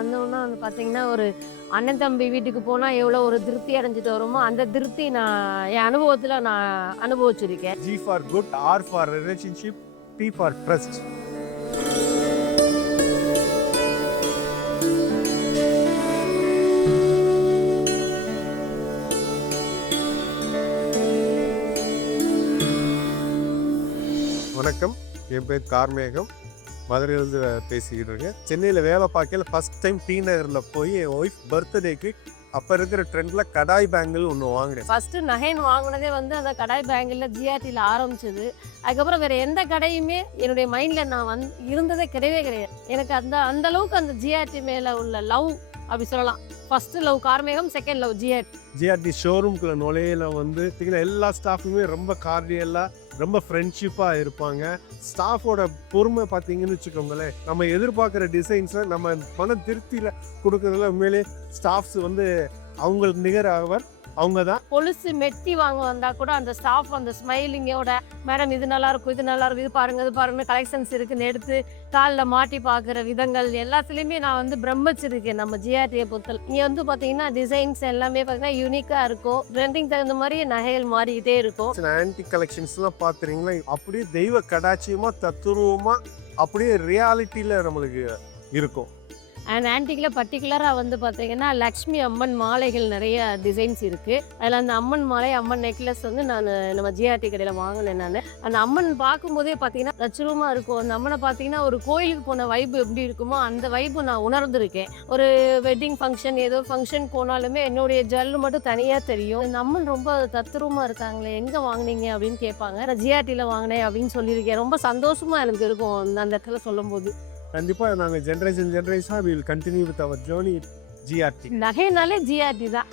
வந்தோம்னா வந்து பார்த்தீங்கன்னா, ஒரு அண்ணன் தம்பி வீட்டுக்கு போனா எவ்வளோ ஒரு திருப்தி அடைஞ்சுட்டு வரோமோ, அந்த திருப்தி நான் என் அனுபவத்தில நான் அனுபவிச்சிருக்கேன். G for good, R for relationship, T for trust. வணக்கம், என் பேர் கார்மேகம். மதுரையிலேருந்து பேசிக்கிட்டு இருக்கேன். சென்னையில் வேலை பார்க்கல ஃபஸ்ட் டைம் டி நகரில் போய் என் ஒய்ஃப் பர்த்டேக்கு அப்போ இருக்கிற ட்ரெண்டில் கடாய் பேங்கிள் ஒன்று வாங்கினேன். ஃபஸ்ட்டு நகைன்னு வாங்கினதே வந்து அந்த கடாய் பேங்கிளில் ஜிஆர்டியில் ஆரம்பிச்சது. அதுக்கப்புறம் வேறு எந்த கடையுமே என்னுடைய மைண்டில் நான் இருந்ததே கிடையவே கிடையாது. எனக்கு அந்த அளவுக்கு அந்த ஜிஆர்டி மேலே உள்ள லவ் அப்படி சொல்லலாம். ஃபஸ்ட்டு லவ் கார்மேகம், செகண்ட் லவ் ஜிஆர்டி ஷோரூம்குள்ள நுழையில வந்து எல்லா ஸ்டாஃபுமே ரொம்ப கார்டியலாக ரொம்ப ஃப்ரெண்ட்ஷிப்பாக இருப்பாங்க. ஸ்டாஃபோட பொறுமை பார்த்தீங்கன்னு வச்சுக்கோங்களேன், நம்ம எதிர்பார்க்குற டிசைன்ஸை நம்ம மன திருப்தியில் கொடுக்குறதுல உண்மையிலே ஸ்டாஃப்ஸ் வந்து அவங்களுக்கு நிகராக அவங்க தான். கொலுசு மெட்டி வாங்க வந்தால் கூட அந்த ஸ்டாஃப் அந்த ஸ்மைலிங்கோட, மேடம் இது நல்லாயிருக்கும், இது நல்லாயிருக்கும், இது பாருங்கள், இது பாருங்கள், கலெக்ஷன்ஸ் இருக்குன்னு எடுத்து காலில் மாட்டி பார்க்குற விதங்கள் எல்லாத்துலேயுமே நான் வந்து பிரமிச்சிருக்கேன். நம்ம ஜிஆர்டியை பொறுத்தல் இங்கே வந்து பார்த்தீங்கன்னா டிசைன்ஸ் எல்லாமே பார்த்தீங்கன்னா யூனிக்காக இருக்கும். ட்ரெண்டிங் தகுந்த மாதிரி நகைகள் மாறிக்கிட்டே இருக்கும். ஆன்டி கலெக்ஷன்ஸ்லாம் பார்த்துறீங்களா, அப்படியே தெய்வ கடாட்சியமாக தத்துருவமாக அப்படியே ரியாலிட்டியில் நம்மளுக்கு இருக்கும். அண்ட் ஆன்டிக்கில் பர்டிகுலராக வந்து பார்த்தீங்கன்னா லக்ஷ்மி அம்மன் மாலைகள் நிறைய டிசைன்ஸ் இருக்குது. அதில் அந்த அம்மன் மாலை, அம்மன் நெக்லஸ் வந்து நான் நம்ம ஜிஆர்டி கடையில் வாங்கினேன். நான் அந்த அம்மன் பார்க்கும்போதே பார்த்தீங்கன்னா லட்சரூபமாக இருக்கும். அந்த அம்மனை பார்த்தீங்கன்னா ஒரு கோயிலுக்கு போன வைப்பு எப்படி இருக்குமோ அந்த வைப்பு நான் உணர்ந்துருக்கேன். ஒரு வெட்டிங் ஃபங்க்ஷன் ஏதோ ஃபங்க்ஷன் போனாலுமே என்னுடைய ஜல்லு மட்டும் தனியாக தெரியும். இந்த அம்மன் ரொம்ப தத்ரூபமாக இருக்காங்களே, எங்கே வாங்கினீங்க அப்படின்னு கேட்பாங்க. நான் ஜிஆர்டியில் வாங்கினேன் அப்படின்னு சொல்லியிருக்கேன். ரொம்ப சந்தோஷமாக எனக்கு இருக்கும் அந்த இடத்துல சொல்லும்போது. கண்டிப்பாக நாங்கள் ஜென்ரேஷனாக will continue with our journey GRT. நகைனாலே ஜிஆர்டி தான்.